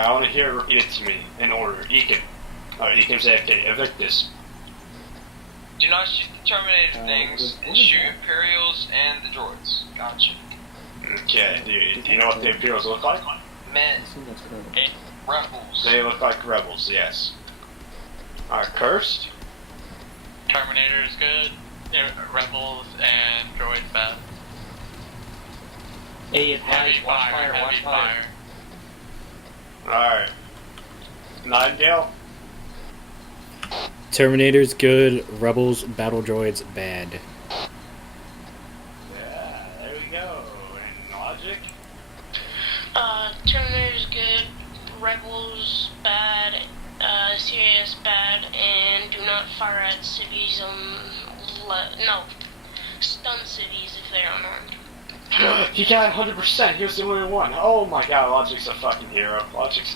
I want to hear it repeated to me in order. Ekin. Ekin's AFK. Evictus. Do not shoot the Terminator things, and shoot Imperials and the droids. Gotcha. Okay, do you know what the Imperials look like? Men. And rebels. They look like rebels, yes. Alright, Cursed? Terminator is good, rebels and droids bad. Hey, Heavy fire, heavy fire. Alright. Nightingale? Terminator's good, Rebels, Battle Droids bad. Yeah, there we go. And Logic? Terminator's good, Rebels bad, CS bad, and do not fire at cities no, stun cities if they're unarmed. He got 100%, he was the only one. Oh my god, Logic's a fucking hero. Logic's...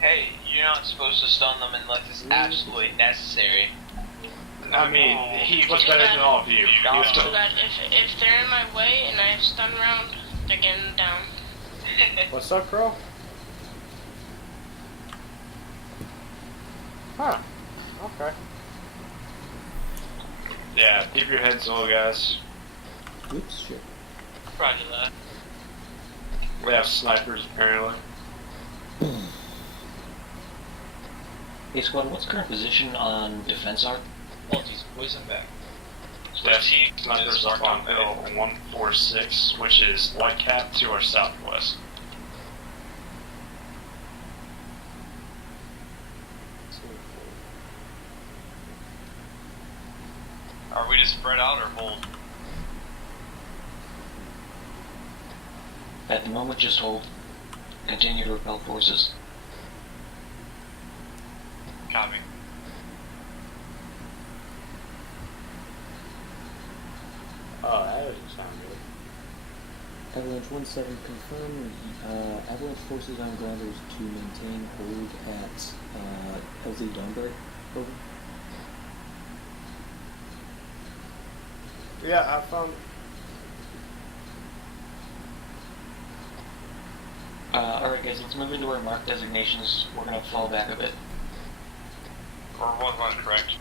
Hey, you're not supposed to stun them unless it's absolutely necessary. I mean, he was better than all of you. He was So that if they're in my way and I have stun round, they're getting down. What's up, Crow? Huh. Okay. Yeah, keep your heads low, guys. Oops, shit. Roger that. We have snipers, apparently. Hey, squad, what's current position on defense arc? Well, he's poison back. We have snipers up on hill 146, which is White Cap to our southwest. Are we to spread out or hold? At the moment, just hold. Continue to repel forces. Copy. Oh, that doesn't sound good. Avalanche 1-7 confirm. Avalanche forces on grounders to maintain hold at LZ Dawnbird. Over. Yeah, I found... Alright guys, let's move into our mark designations. We're gonna fall back a bit. Or 1-1, correct?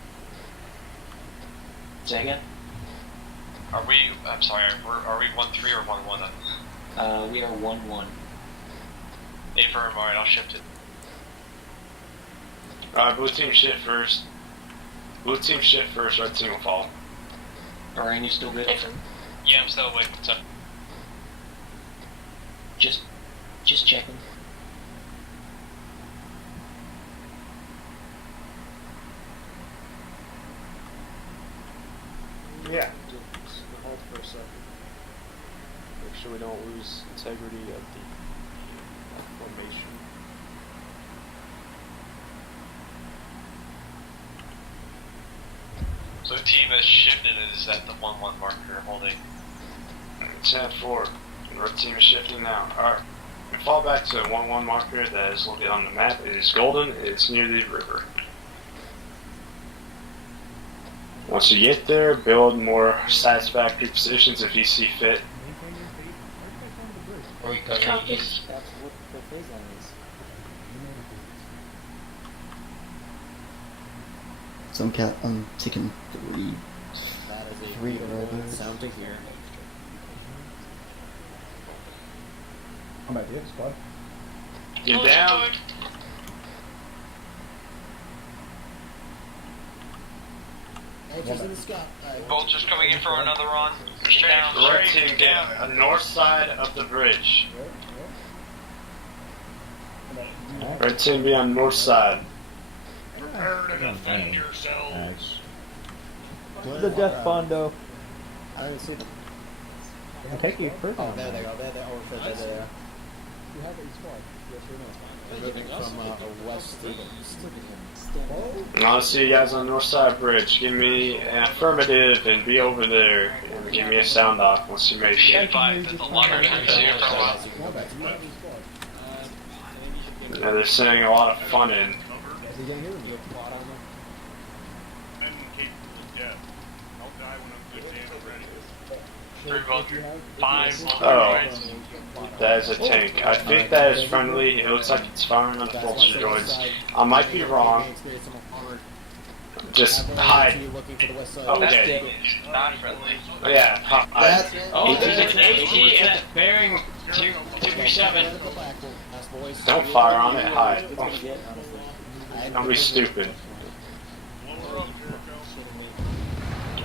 Say again? Are we, I'm sorry, are we 1-3 or 1-1? We are 1-1. Affirm, alright, I'll shift it. Blue team shift first. Blue team shift first, red team will follow. Alright, you still good? Yeah, I'm still awake, what's up? Just checking. Yeah. Just hold for a second. Make sure we don't lose integrity of the formation. So the team has shifted is at the 1-1 marker holding. 10-4. Red team is shifting now. Alright. We fall back to a 1-1 marker that is located on the map. It is golden. It's near the river. Once you get there, build more satisfactory positions if you see fit. Or you cover Copy. That's what the phase line is. So I'm taking three. That is a Three beautiful rovers. sound to hear. I'm at the squad. Get down. Vultures in the sky. Vultures coming in for another run. Straight down, Red straight team down. get north side of the bridge. Red team be on north side. Prepare to defend yourselves. The death bondo. I don't even see them. I'll take you first. Oh, there they go. There they are. There. You have a squad. Yes or no? They're moving from west to east. I want to see you guys on the north side bridge. Give me an affirmative and be over there. And give me a sound off once you make it. P5, that's a lot of troops here for a while. Yeah, they're sending a lot of fun in. Three vultures. 5 Oh. vultures. That is a tank. I think that is friendly. It looks like it's firing on the vulture droids. I might be wrong. Just hide. Okay. Not friendly. Yeah, hide. Oh, there's an AT at bearing 237. Don't fire on it, hide. Don't be stupid.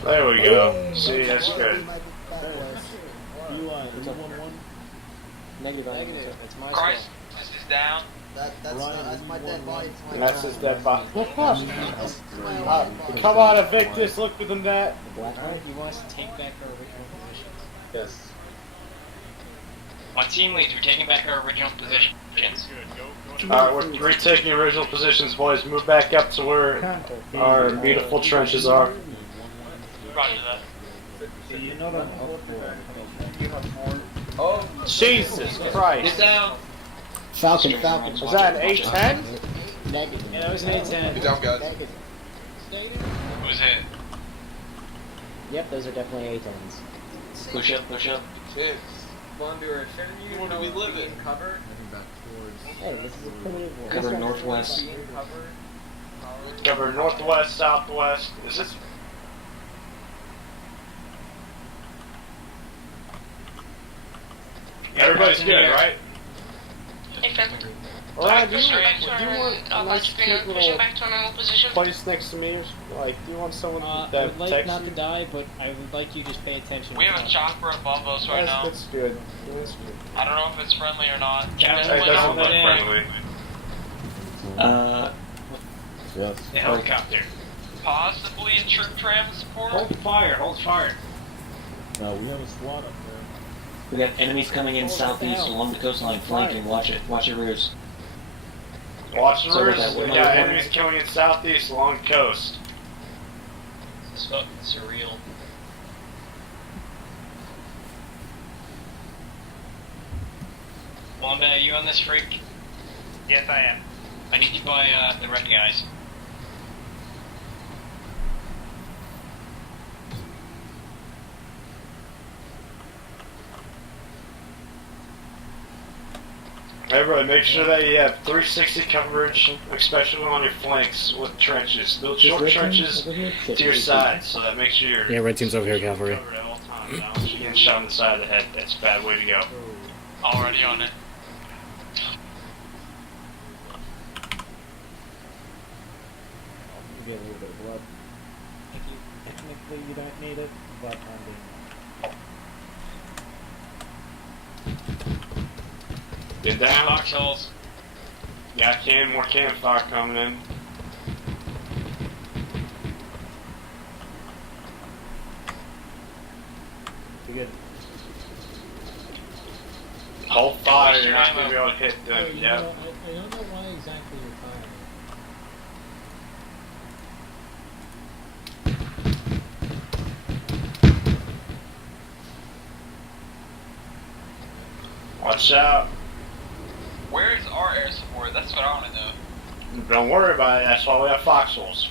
There we go. See, that's good. Negative. Christ, this is down. That's my dead body. And that's his dead body. Come on, Evictus, look at them that. He wants to take back our original positions. Yes. On team leads, we're taking back our original positions. Alright, we're retaking original positions, boys. Move back up to where our beautiful trenches are. Roger that. Oh, Jesus Christ. Get down. Falcon. Is that an A-10? Negative. Yeah, it was an A10. Good job, guys. who's hit? Yep, those are definitely A10s. Push up. Six. Where do we live in? Cover. Hey, this is a primitive war. Cover northwest. Cover northwest, southwest. Is this? Everybody's good, right? Hey, Fred. Alright, do you Sorry, want a I'll nice let you cute know, pushing little back to a normal position. place next to me? Like, do you want someone I that would like texts not you? to die, but I would like you to just pay attention. We have a chopper above us right now. That's good. That's good. I don't know if it's friendly or not. It doesn't look friendly. The helicopter. Possibly a troop tram support? Hold fire. We have a SWAT up there. We got enemies coming in southeast along the coastline, flanking. Watch it. Watch your rears. Watch the So rears. that We one- got enemies coming in southeast along the coast. It's fucking surreal. Wombat, are you on this freak? Yes, I am. I need you by the red guys. Everybody, make sure that you have 360 coverage, especially on your flanks with trenches. Build short trenches to your side, so that makes sure you're Yeah, red team's over here, cavalry. covered at all times. Now, if you're getting shot in the side of the head, that's a bad way to go. Already on it. You get a little bit of blood. Technically, you don't need it, but Get down. Foxholes. Got more cannon fire coming in. you get. Hold fire, you're not going to be able to hit them. I Yep. don't know why exactly you're firing. Watch out. Where is our air support? That's what I want to know. Don't worry about it, that's why we have foxholes.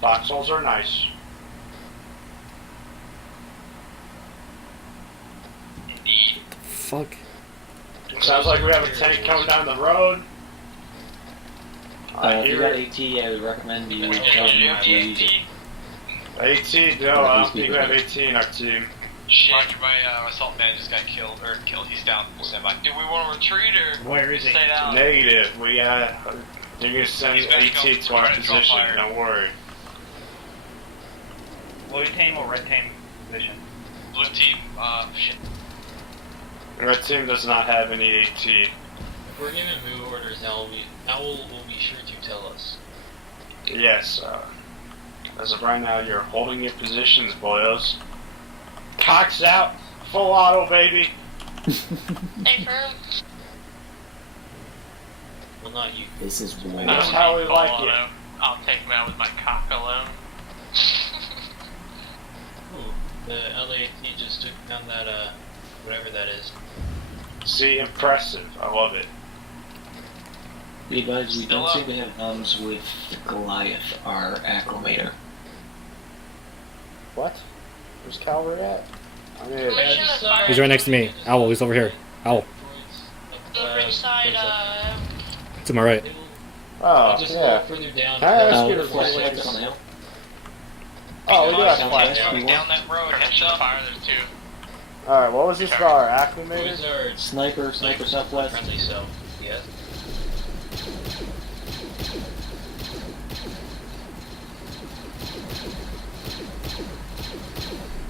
Foxholes are nice. Indeed. Fuck. Sounds like we have a tank coming down the road. If you got AT, I would recommend you Do tell you them have to use it. AT? AT, no, I don't think we have AT in our team. Shit. Roger, my assault man just got killed. He's down. Standby. Do we want to retreat or Where is he? stay down? Negative, we they're gonna send He's gonna AT go to our try to draw position, fire. don't worry. Blue team or red team position? Blue team, shit. Red team does not have any AT. If we're given move orders, Owl will be sure to tell us. Yes, as of right now, you're holding your positions, boyos. Cocks out, full auto, baby. Hey, firm. Well, not you. This is war. That's how we like Full it. auto. I'll take him out with my cock alone. Ooh, the LAT just took down that, whatever that is. See, impressive. I love it. Be advised, we Still don't up. seem to have problems with the Goliath, our acclimator. What? Where's cavalry at? I need Mission of fire. He's right next to me. Owl, he's over here. Owl, Over inside, to my right. Oh, Just yeah. further down. Can I ask you to flash flash lights on the hill. Oh, we do have Sounds flash. good. Down that road, heads up. Fire, there's two. Alright, what was this car? Acclimated? Boys are Sniper southwest. friendly self. Yeah.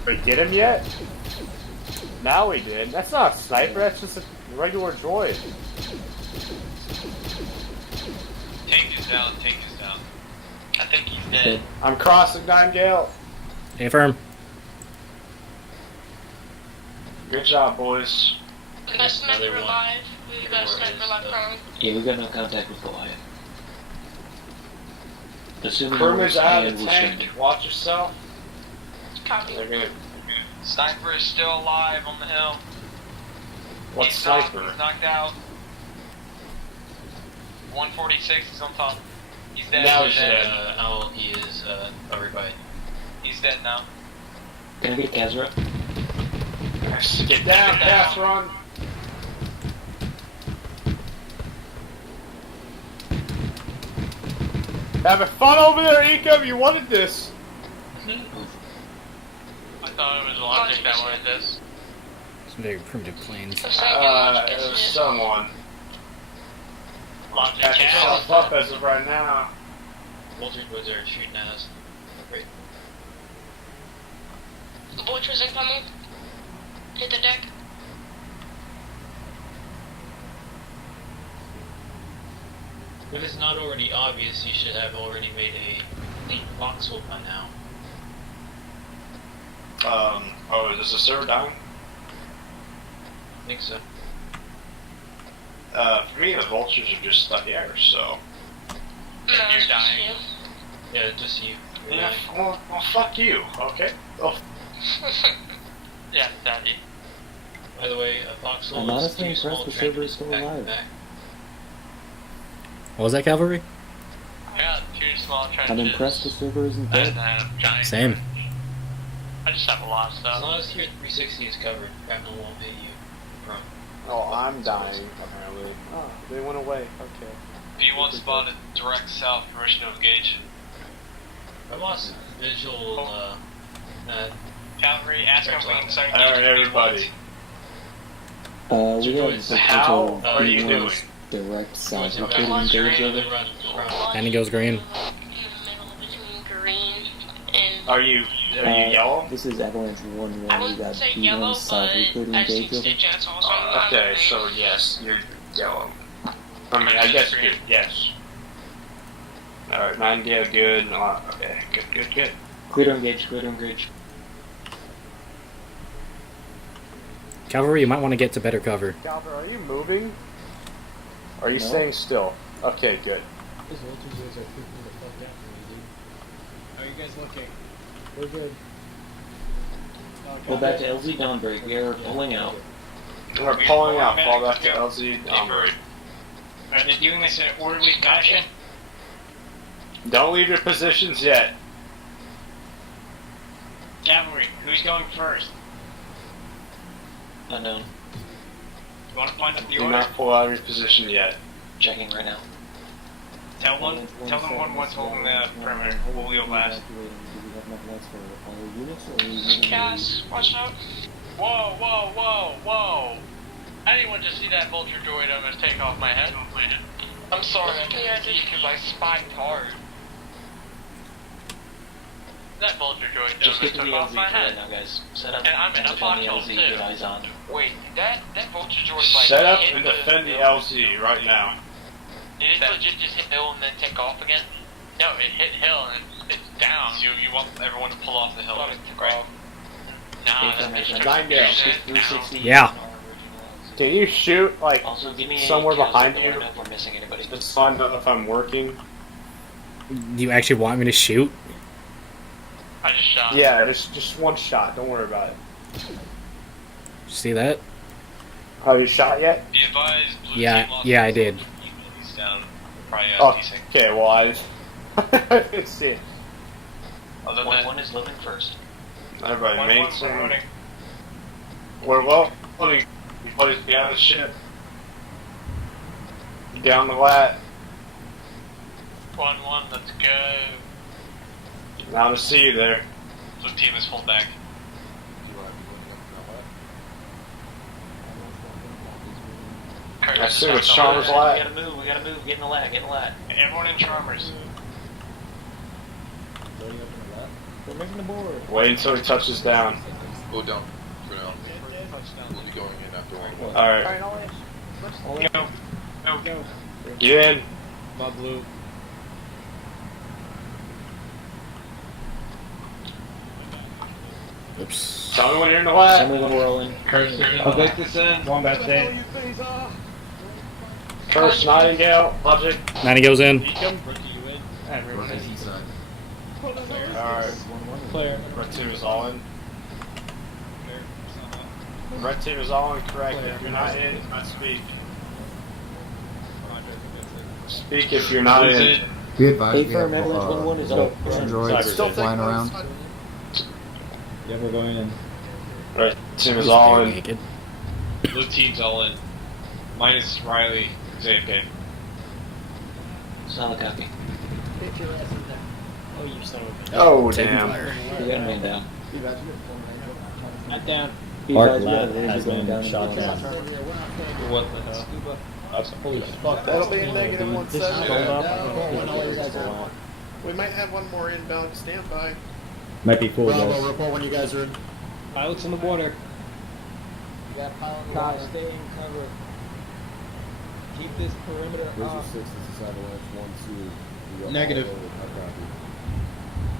Did we get him yet? Now we did. That's not a sniper, that's just a regular droid. Tank is down, tank is down. I think he's dead. I'm crossing 9 Gale. Hey, firm. Good job, boys. we got sniper Another one. alive. We got sniper alive prone. Yeah, we got no contact with Goliath. Assuming Crewman's we're out of the we'll tank. shoot. Watch yourself. Copy. They're gonna. Sniper is still alive on the hill. What He's knocked, sniper? he's knocked out. 146 is on top. He's dead. Now he's he's dead. dead. Owl, he is covered by. He's dead now. Can I get Kazra? Get down, pass run. Having fun over there, Ecom. You wanted this. I thought it was Logic that wanted this. Some very primitive planes. The second launch It gets was hit. someone. Logic Catch yourself up as of right now. Vulture boys are shooting at us. Great. Vulture's incoming. Hit the deck. If it's not already obvious, you should have already made a clean voxel by now. Oh, is this a server down? I think so. For me, the vultures are just stuck here, so. No, You're it's just dying. you. Yeah, just you. Yeah, well, fuck you, okay? Oh, Yeah, daddy. By the way, a voxel I'm is honestly two impressed small the server is trenches still back to alive. back. What was that, cavalry? I got two small trenches. I'm impressed the server isn't And dead. then a giant Same. trench. I just have a lot of As stuff. long as your 360 is covered, grapnel won't hit you. Prone. oh, I'm dying, apparently. Oh, they went away, okay. V1 spotted direct south, permission to engage. I lost visual, Cavalry, ask him when second. Alright, everybody. We have How potential are you B1s direct south. We could What's engage green? over. One And he goes green. in the middle between green and. Are you yellow? This is Avalanche 1-1. I We wouldn't got say yellow, B1 south. We but could I see engage over. Stitch also. I'm Okay, green. so yes, you're yellow. I mean, I guess good, yes. Alright, 9 Gale, good. Okay, good. Clear to engage, clear to engage. Cavalry, you might want to get to better cover. Calvin, are you moving? Or are you No. staying still? Okay, good. Those vultures are freaking the fuck out for me, dude. How are you guys looking? We're good. Go back to LZ Dawnbreak. We are pulling out. We're pulling out, fall back to LZ. Are they doing this in an orderly fashion? Don't leave your positions yet. Cavalry, who's going first? Unknown. You want to find up the Do order? not pull out of your position yet. Checking right now. Tell them one's holding the perimeter. We'll wheel last. Do we have enough lights for all units, or are we moving? Cass, watch out. Whoa! I didn't want to see that vulture droid almost take off my head. I'm sorry, I can't see because I spiked hard. That vulture droid Just get almost to took the off LZ my for right head. now, guys. Set up And I'm in and a defend the foxhole, LZ. too. Get eyes on. Wait, that vulture droid like Set up hit and defend the LZ right now. Did it legit just hit hill and then take off again? No, it hit hill and it's down. You want everyone to pull off the hill, right? Nah, Okay, that bitch took Nine Gale. 360. Yeah. Can you shoot, like, Also, give me somewhere a Kaz behind to you? let me know if we're missing anybody. just so I know if I'm working? Do you actually want me to shoot? I just shot. Yeah, just one shot. Don't worry about it. See that? Have you shot yet? Be advised, blue Yeah, team lost yeah, I his did. He's down. Probably Oh, decent. okay, well, I didn't see it. Other One, than one is loading first. Everybody, One, main one, thing. loading. We're well. Everybody's behind the ship. Down the lat. 1-1, let's go. Now to see you there. So team is full back. I see what's Chalmers lat. We gotta move, get in the lat, Everyone in Chalmers. We're making the board. Wait until he touches down. Go down for now. We'll be going in after one. Alright. Go. Go. Get in. Bug loop. Oops. Tell me when you're in the lat. Tell me when we're rolling. I'll take this in. One back day. First, Nightingale. Logic. Nightingale's in. Alright. Clear. Red team is all in. Red team is all in, correct. If you're not in, I speak. Speak if you're not in. Be advised, Hey, we firm, have Avalanche 1-1 is up. androids flying around. Yeah, we're going in. Red team is all in. Naked. Blue team's all in. Minus Riley, JFK. Solid copy. Oh, you son of a bitch. Oh, Taking damn. fire. We got a man down. Not down. Mark Lab has been shot down. What the hell? Holy fuck. That'll be a negative dude. 1-7. This is sold up. I don't know what you guys are on. We might have one more inbound standby. Might be full, Bravo, report when you guys are in. Pilots in the water. Guys, stay in cover. Keep this perimeter off. Negative.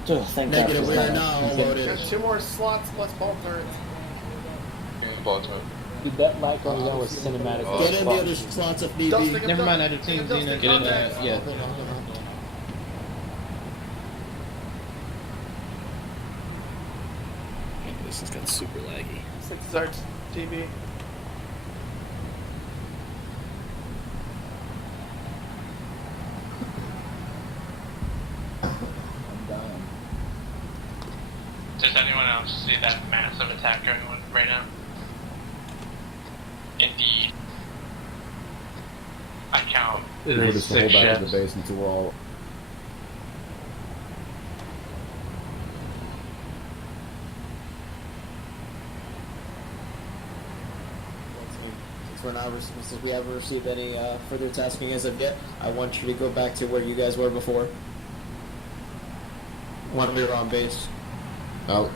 Oh, thank God for that. There's 2 more slots plus ball turrets. Ball turn. Dude, that light going down was cinematic. Get in the other slots if need be. Never mind, other teams in it. Get in there. Yeah. This has got super laggy. 6 is our TV. Does anyone else see that massive attack going on right now? Indeed. I count. We're just to hold 6 back to the ships. base until we're all. Since we haven't received any further tasking as of yet, I want you to go back to where you guys were before. When we were on base. Out.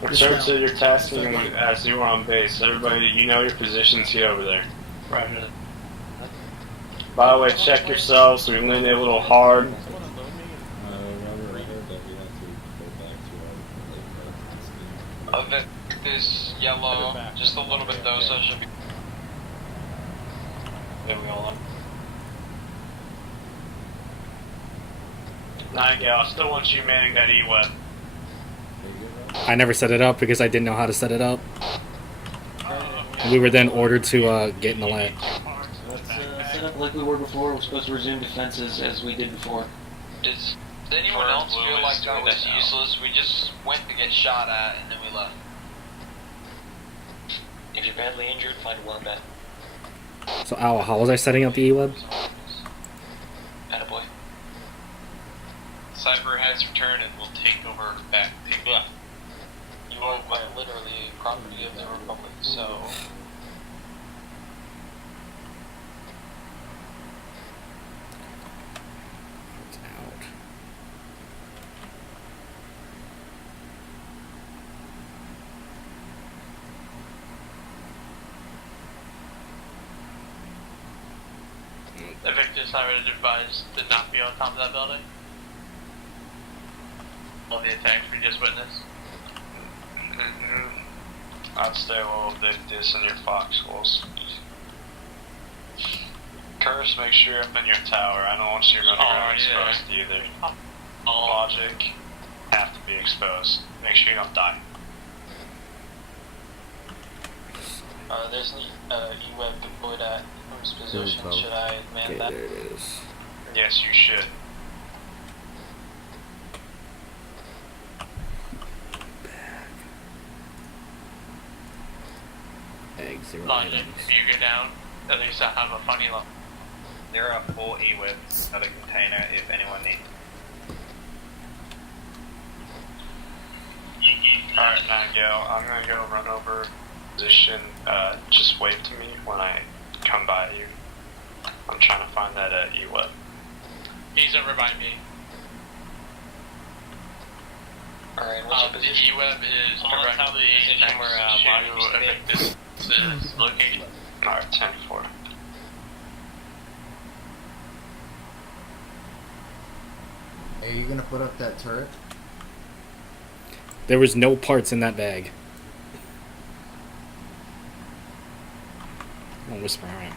Return to your tasking as you were on base. Everybody, you know your positions, get over there. Roger. By the way, check yourselves. We landed a little hard. This yellow, just a little bit though, so it should be. There we go. Nightingale, I still want you manning that E-Web. I never set it up because I didn't know how to set it up. We were then ordered to get in the lat. Let's set up like we were before. We're supposed to resume defenses as we did before. Does anyone else feel like that was useless? We just went to get shot at and then we left. If you're badly injured, find a warm bed. So, Owl, how was I setting up the E-Web? Attaboy. Cyber has returned and will take over back. You are quite literally property of the Republic, so... It's out. The Victor's already advised to not be on top of that building. All the attacks we just witnessed. I'd stay a little bit this in your foxholes. Curse, make sure you're up in your tower. I don't want you running around exposed either. Logic, have to be exposed. Make sure you don't die. There's an E-Web deployed at whose position should I man Okay, that? there it is. Yes, you should. Bag 0 Logic, items. if you go down, at least I have a funny look. There are 4 E-webs at a container if anyone needs. Alright, Nigel, I'm gonna go run over position. Just wave to me when I come by you. I'm trying to find that E-web. He's over by me. Alright, what's your The position? E-web is I'm gonna tell directly the position next where, to Mario I think this is located. Alright, 10-4. Are you gonna put up that turret? There was no parts in that bag. Oh, whisper, alright.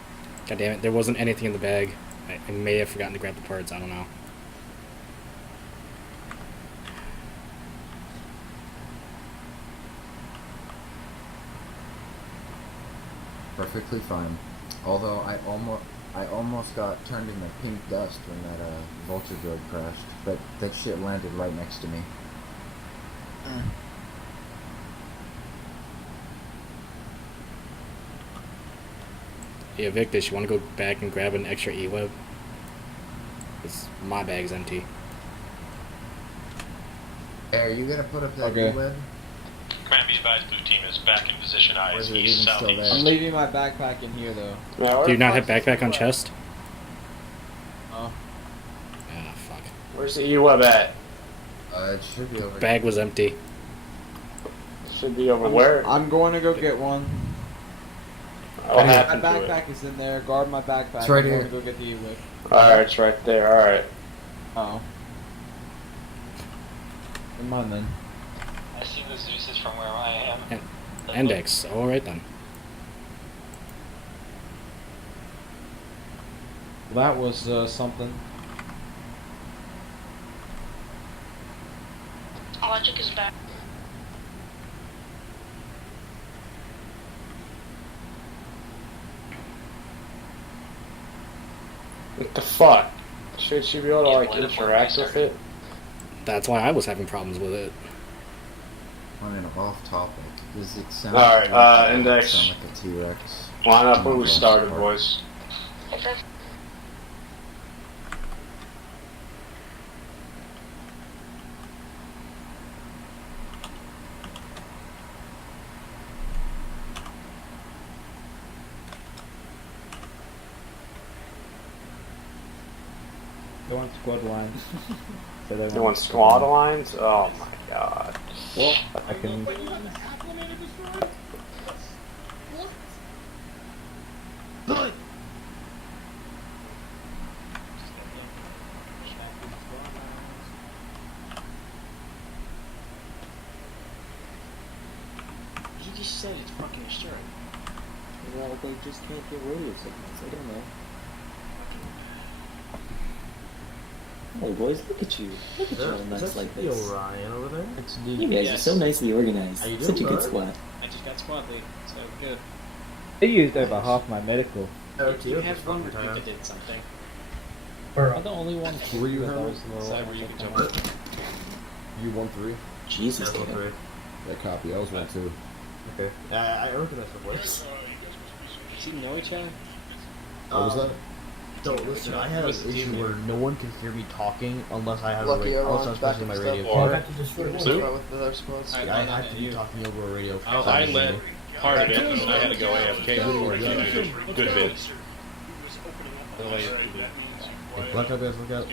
God damn it, there wasn't anything in the bag. I may have forgotten to grab the parts, I don't know. Perfectly fine. Although I almost got turned into pink dust when that vulture droid crashed, but that shit landed right next to me. Yeah, Victus, you want to go back and grab an extra E-web? Because my bag's empty. Hey, are you gonna put up that Okay. E-web? Command be advised, blue team is back in position. Or is it even still there? I'm leaving my backpack in here though. Do you not have backpack on chest? Oh. Ah, fuck. Where's the E-web at? It should be over. Bag was empty. Should be over where? I'm going to go get one. What My happened to it? backpack is in there. Guard my backpack. It's right I'm here. going to go get the E-whip. Alright, it's right there, alright. Oh. Never mind then. I see the Zeus from where I am. Index. Alright then. That was something. Logic is back. What the fuck? Should she be able to like interact with it? That's why I was having problems with it. On an off topic. Does it sound Alright, like Index. sound like a T-Rex? Line up where we started, boys. Go on squad line. So they You want squad lines? Oh my god. Well, I can. You just said it's fucking assured. Well, they just can't get radio signals. I don't know. Oh, boys, look at you. Look at you all nice like this. Ryan over there? It's You guys are so nicely organized. How you Such a doing, good bud? squad. I just got squad lead, so good. They used over half my medical. You have one recruit that did something. I'm the only one here Were you that Herman? was in the Cyber, wrong you can second. jump. You 1-3? Jesus, Taylor. That copy. I was 1-2. Okay. I recognize the voice. Does he know each other? What was that? So listen, I have What's an the issue team where name? no one can hear me talking unless I have a Lucky radio. everyone's Also, back especially my in radio. stuff. Or With the other squads. I have to be talking over a radio. I led part of it, and I had to go AFK before I came to a good bit. Black out, guys, look out.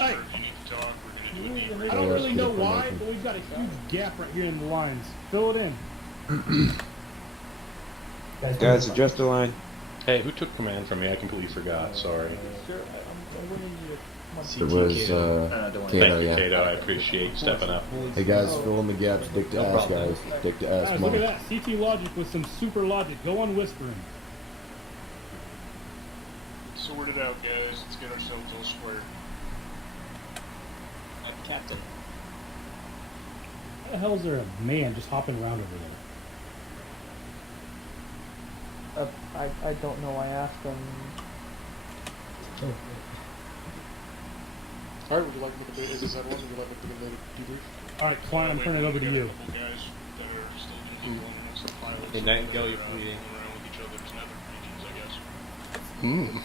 I don't really know why, but we've got a huge gap right here in the lines. Fill it in. Guys, adjust the line. Hey, who took command from me? I completely forgot. Sorry. It was, Kato, Thank you, yeah. Kato. I appreciate you stepping up. Hey guys, fill in the gaps, dick to ass, guys. Dick to ass, Guys, come look on. at that. CT logic with some super logic. Go on whispering. Sort it out, guys. Let's get ourselves all square. Captain. How the hell is there a man just hopping around over there? I don't know. I asked them. Alright, would you like me to do is that one? Would you like me to do the debrief? Alright, Klein, I'm turning it over to you. Guys that are still gonna be on the pilot. Hey, Nightingale, you're bleeding. there's nether regions, I guess. Hmm.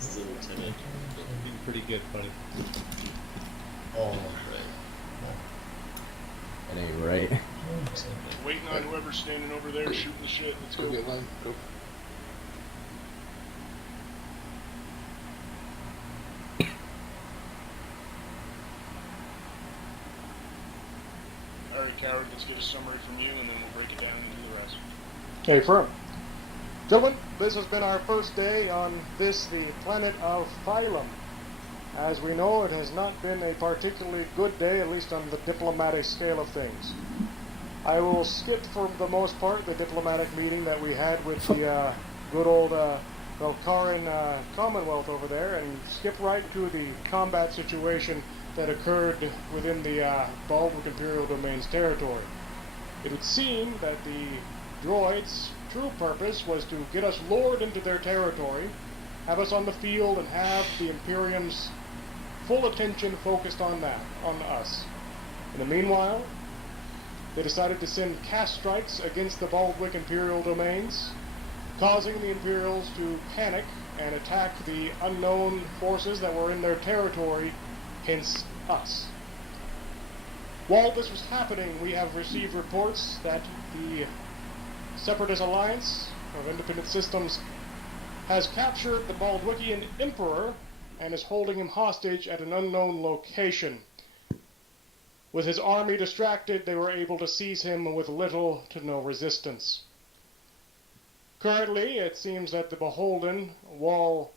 Still lieutenant. Being pretty good, buddy. Oh, That ain't right. Waiting on whoever's standing over there shooting the shit. Let's go. Get line. Go. Alright, Coward, let's get a summary from you, and then we'll break it down into the rest. Okay, firm. Gentlemen, this has been our first day on this, the planet of Phylum. As we know, it has not been a particularly good day, at least on the diplomatic scale of things. I will skip, for the most part, the diplomatic meeting that we had with the good old Velkaran Commonwealth over there, and skip right to the combat situation that occurred within the Baldwick Imperial Domain's territory. It would seem that the droids' true purpose was to get us lured into their territory, have us on the field, and have the Imperium's full attention focused on that, on us. In the meanwhile, they decided to send cast strikes against the Baldwick Imperial domains, causing the Imperials to panic and attack the unknown forces that were in their territory, hence us. While this was happening, we have received reports that the Separatist Alliance of Independent Systems has captured the Baldwickian Emperor and is holding him hostage at an unknown location. With his army distracted, they were able to seize him with little to no resistance. Currently, it seems that the Beholden, while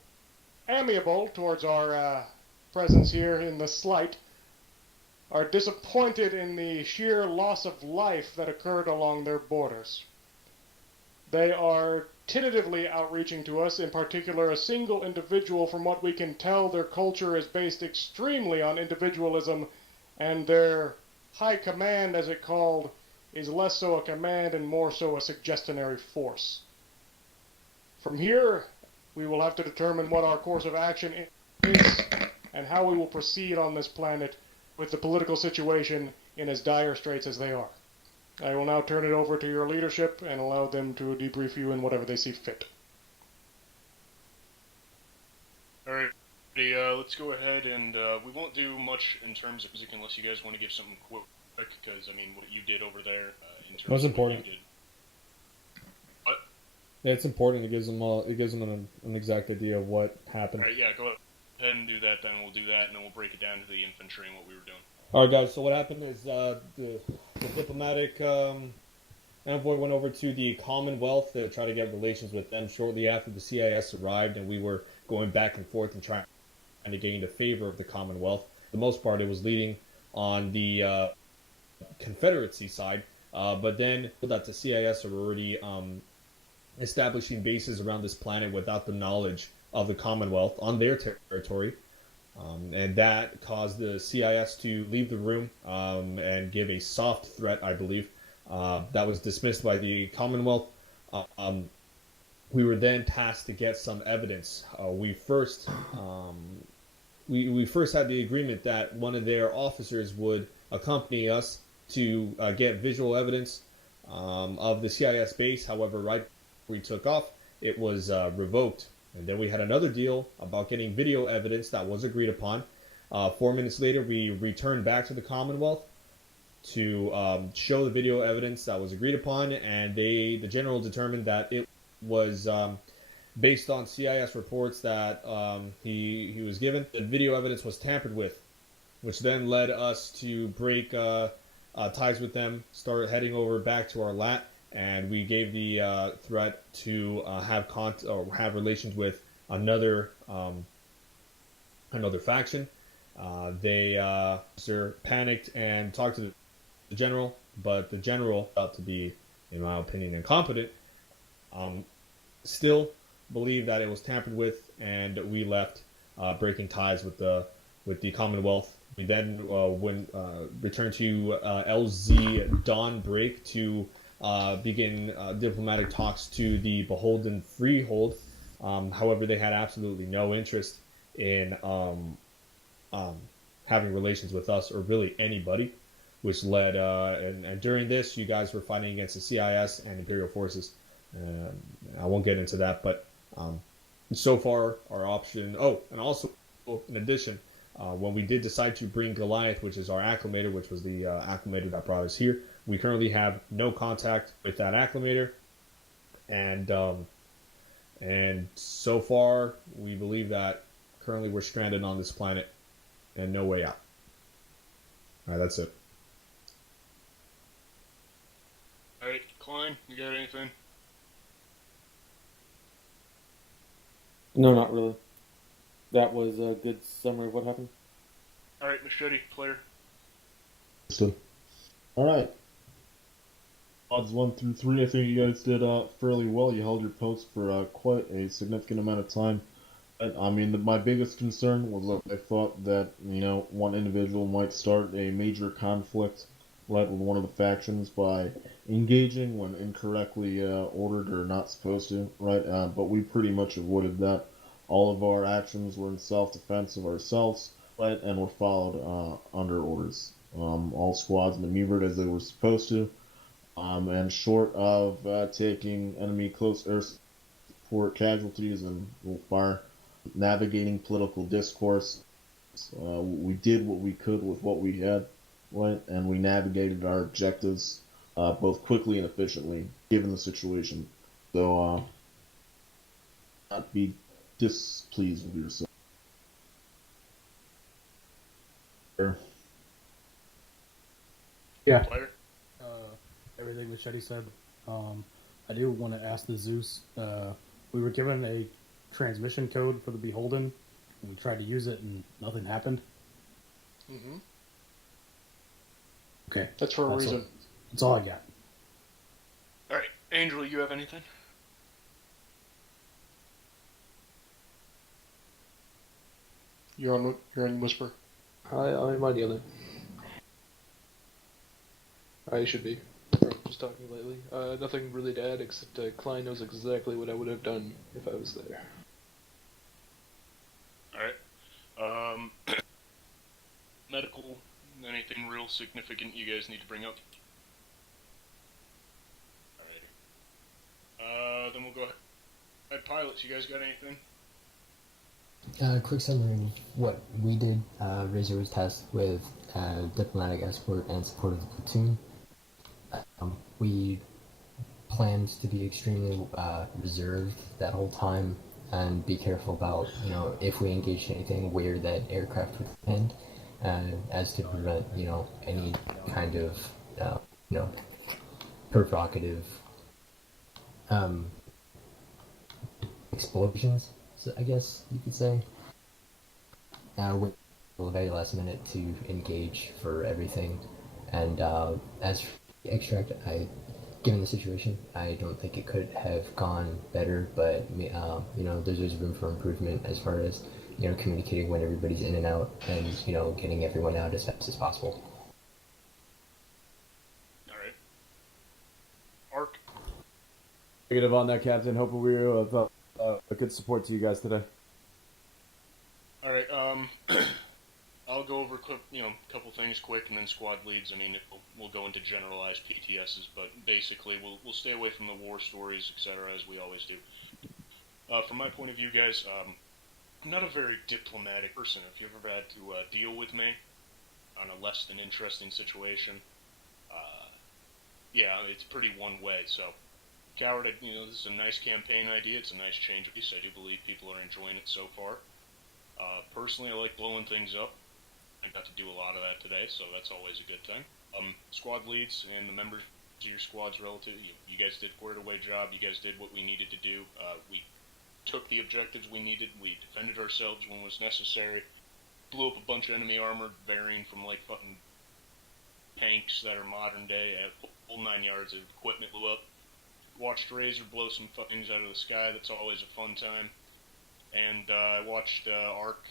amiable towards our presence here in the Slight, are disappointed in the sheer loss of life that occurred along their borders. They are tentatively outreaching to us, in particular a single individual. From what we can tell, their culture is based extremely on individualism, and their high command, as it called, is less so a command and more so a suggestionary force. From here, we will have to determine what our course of action is and how we will proceed on this planet with the political situation in as dire straits as they are. I will now turn it over to your leadership and allow them to debrief you in whatever they see fit. Alright, let's go ahead and we won't do much in terms of music unless you guys want to give something quick, because, I mean, what you did over there in terms What's of important? what you did. What? Yeah, it's important. It gives them an exact idea of what happened. Alright, yeah, go ahead and do that, then we'll do that, and then we'll break it down to the infantry and what we were doing. Alright, guys, so what happened is the diplomatic envoy went over to the Commonwealth to try to get relations with them shortly after the CIS arrived, and we were going back and forth and trying to gain the favor of the Commonwealth. For the most part, it was leading on the Confederacy side, but then that the CIS are already establishing bases around this planet without the knowledge of the Commonwealth on their territory. And that caused the CIS to leave the room and give a soft threat, I believe. That was dismissed by the Commonwealth. We were then tasked to get some evidence. We first had the agreement that one of their officers would accompany us to get visual evidence of the CIS base. However, right before we took off, it was revoked. And then we had another deal about getting video evidence that was agreed upon. 4 minutes later, we returned back to the Commonwealth to show the video evidence that was agreed upon, and the general determined that it was based on CIS reports that he was given. The video evidence was tampered with, which then led us to break ties with them, start heading over back to our lat. And we gave the threat to have relations with another faction. They panicked and talked to the general, but the general, felt to be, in my opinion, incompetent, still believed that it was tampered with, and we left, breaking ties with the Commonwealth. We then returned to LZ Dawnbreak to begin diplomatic talks to the Beholden Freehold. However, they had absolutely no interest in having relations with us or really anybody. which led, and during this, you guys were fighting against the CIS and Imperial forces. I won't get into that, but so far, our option. Oh, and also, in addition, when we did decide to bring Goliath, which is our acclimator, which was the acclimator that brought us here, we currently have no contact with that acclimator, and so far, we believe that currently we're stranded on this planet and no way out. All right, that's it. All right, Klein, you got anything? No, not really. That was a good summary of what happened. All right, Machete, player. Alright. Odds 1 through 3, I think you guys did fairly well. You held your post for quite a significant amount of time. I mean, my biggest concern was that I thought that, one individual might start a major conflict led with one of the factions by engaging when incorrectly ordered or not supposed to, right? But we pretty much avoided that. All of our actions were in self-defense of ourselves, right, and were followed under orders. All squads maneuvered as they were supposed to, and short of taking enemy close air support casualties and fire, navigating political discourse, we did what we could with what we had, right, and we navigated our objectives both quickly and efficiently, given the situation. So, not be displeased with yourself. Yeah. Everything Machete said. I do want to ask the Zeus. We were given a transmission code for the Beholden, and we tried to use it, and nothing happened. Mm-hmm. Okay. That's for a reason. That's all I got. All right, Angel, you have anything? You're on Whisper. I'm on yellow. I should be. Just talking lately. Nothing really to add except Klein knows exactly what I would have done if I was there. Alright. Medical, anything real significant you guys need to bring up? Alrighty. Then we'll go ahead. Pilots, you guys got anything? Quick summary of what we did. Razor was tasked with diplomatic escort and support of the platoon. We planned to be extremely reserved that whole time and be careful about, if we engaged anything, where that aircraft would land, as to prevent, any kind of, provocative explosions, I guess you could say. We're the very last minute to engage for everything, and as for the extract, given the situation, I don't think it could have gone better, but there's always room for improvement as far as communicating when everybody's in and out, and getting everyone out as fast as possible. Alright. Ark. Negative on that, Captain. Hope we were of a good support to you guys today. Alright, I'll go over a couple things quick, and then squad leads. I mean, we'll go into generalized PTSs, but basically we'll stay away from the war stories, etc., as we always do. From my point of view, guys, I'm not a very diplomatic person. If you ever had to deal with me on a less than interesting situation, yeah, it's pretty one way. So, Coward, this is a nice campaign idea. It's a nice change of pace. I do believe people are enjoying it so far. Personally, I like blowing things up. I got to do a lot of that today, so that's always a good thing. Squad leads and the members of your squads relative, you guys did a squared-away job. You guys did what we needed to do. We took the objectives we needed. We defended ourselves when it was necessary. Blew up a bunch of enemy armor, varying from like fucking tanks that are modern day. Full 9 yards of equipment blew up. Watched Razor blow some things out of the sky. That's always a fun time. And I watched Ark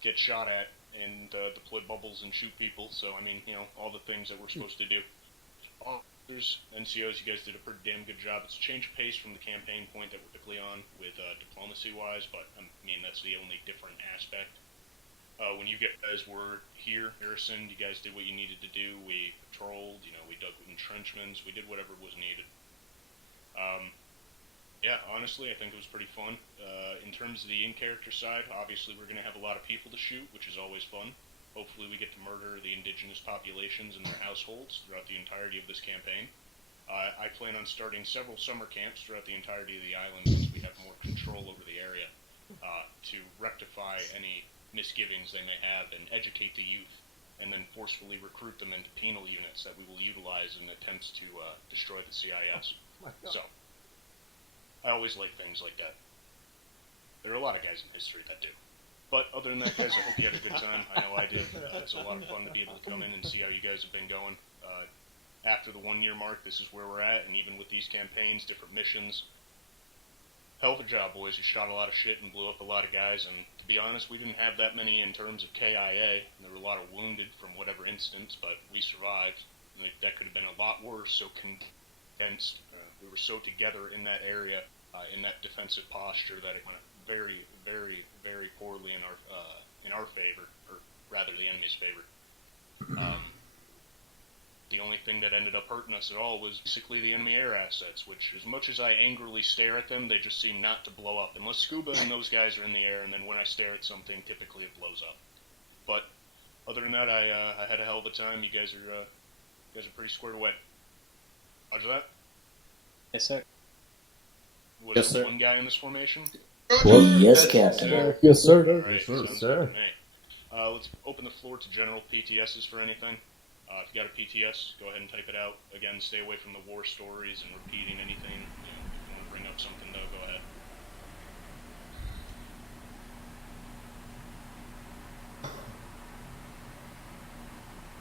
get shot at and deploy bubbles and shoot people. So, I mean, all the things that we're supposed to do. Officers, NCOs, you guys did a pretty damn good job. It's a change of pace from the campaign point that we're typically on with diplomacy-wise, but, I mean, that's the only different aspect. When you guys were here, Harrison, you guys did what you needed to do. We patrolled, we dug entrenchments, we did whatever was needed. Yeah, honestly, I think it was pretty fun. In terms of the in-character side, obviously we're going to have a lot of people to shoot, which is always fun. Hopefully we get to murder the indigenous populations and their households throughout the entirety of this campaign. I plan on starting several summer camps throughout the entirety of the island once we have more control over the area to rectify any misgivings they may have and educate the youth, and then forcefully recruit them into penal units that we will utilize in attempts to destroy the CIS. So, I always like things like that. There are a lot of guys in history that do. But other than that, guys, I hope you had a good time. I know I did. It's a lot of fun to be able to come in and see how you guys have been going. After the 1 year mark, this is where we're at, and even with these campaigns, different missions. Hell of a job, boys. You shot a lot of shit and blew up a lot of guys, and to be honest, we didn't have that many in terms of KIA. There were a lot of wounded from whatever instance, but we survived. That could have been a lot worse, so condensed. We were so together in that area, in that defensive posture, that it went very, very, very poorly in our favor, or rather the enemy's favor. The only thing that ended up hurting us at all was basically the enemy air assets, which, as much as I angrily stare at them, they just seem not to blow up. Unless Scuba and those guys are in the air, and then when I stare at something, typically it blows up. But other than that, I had a hell of a time. You guys are pretty squared away. Roger that? Yes, sir. Was Yes, there sir. one guy in this formation? Yes, Captain. Yes, sir. All right, sounds good to me. Let's open the floor to general PTSs for anything. If you got a PTS, go ahead and type it out. Again, stay away from the war stories and repeating anything. If you want to bring up something, though, go ahead.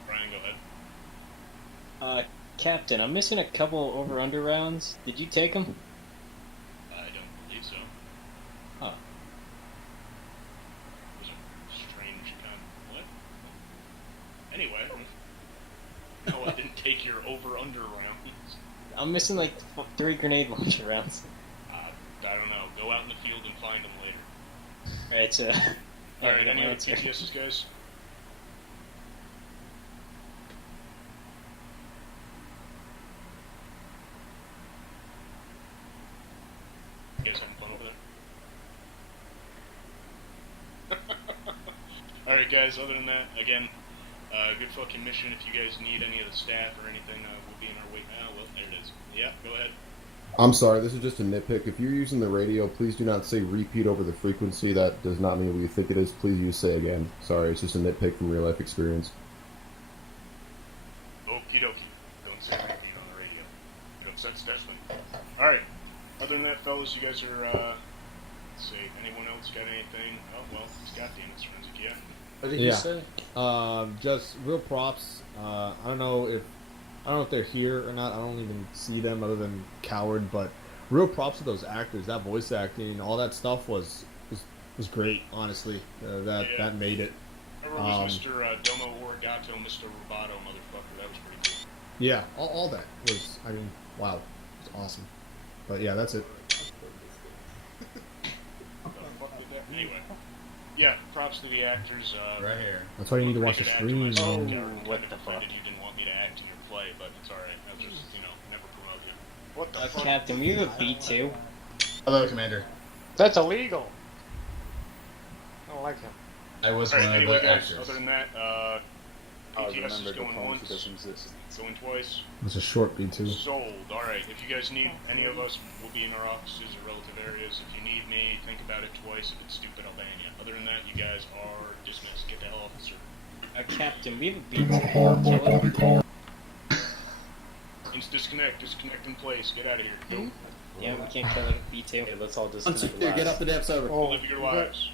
Brian, go ahead. Captain, I'm missing a couple over-under rounds. Did you take them? I don't believe so. Huh. It was a strange kind of... What? Anyway... No, I didn't take your over-under rounds. I'm missing like 3 grenade launcher rounds. I don't know. Go out in the field and find them later. Alright, so... Alright, any other PTSs, guys? You guys having fun over there? Alright, guys, other than that, again... good fucking mission. If you guys need any of the staff or anything, we'll be in our way. Well, there it is. Yeah, go ahead. I'm sorry, this is just a nitpick. If you're using the radio, please do not say repeat over the frequency. That does not mean what you think it is. Please use say again. Sorry, it's just a nitpick from real life experience. Okie dokie. Don't say repeat on the radio. You don't sense Desmond. Alright. Other than that, fellas, you guys are, let's see, anyone else got anything? Oh, well, it's got the Sorensic, yeah. What did you say? Just real props. I don't know if they're here or not. I don't even see them other than Coward. But real props to those actors. That voice acting, all that stuff was great. Honestly, that made it. Whoever was Mr. Domo Origato, Mr. Roboto, motherfucker, that was pretty cool. Yeah, all that was. I mean, wow, it was awesome. But yeah, that's it. Anyway. Yeah, props to the actors. Right here. That's why you need to watch the stream. Oh, what the fuck? You didn't want me to act in your play, but it's alright. I'll just, never promote you. What the fuck? Captain, we have a B2. Hello, Commander. That's illegal. I don't like him. I was Alright, one of anyway, the guys, actors. other than that, PTS is going once, going twice. It's a short B2. Sold. Alright, if you guys need any of us, we'll be in our offices or relative areas. If you need me, think about it twice. If it's stupid, I'll ban you. Other than that, you guys are dismissed. Get the hell off, sir. Captain, we have a B2. Disconnect in place. Get out of here. Go. Yeah, we can't kill a B2. Okay, let's all disconnect. Get up the damn server. Live your lives.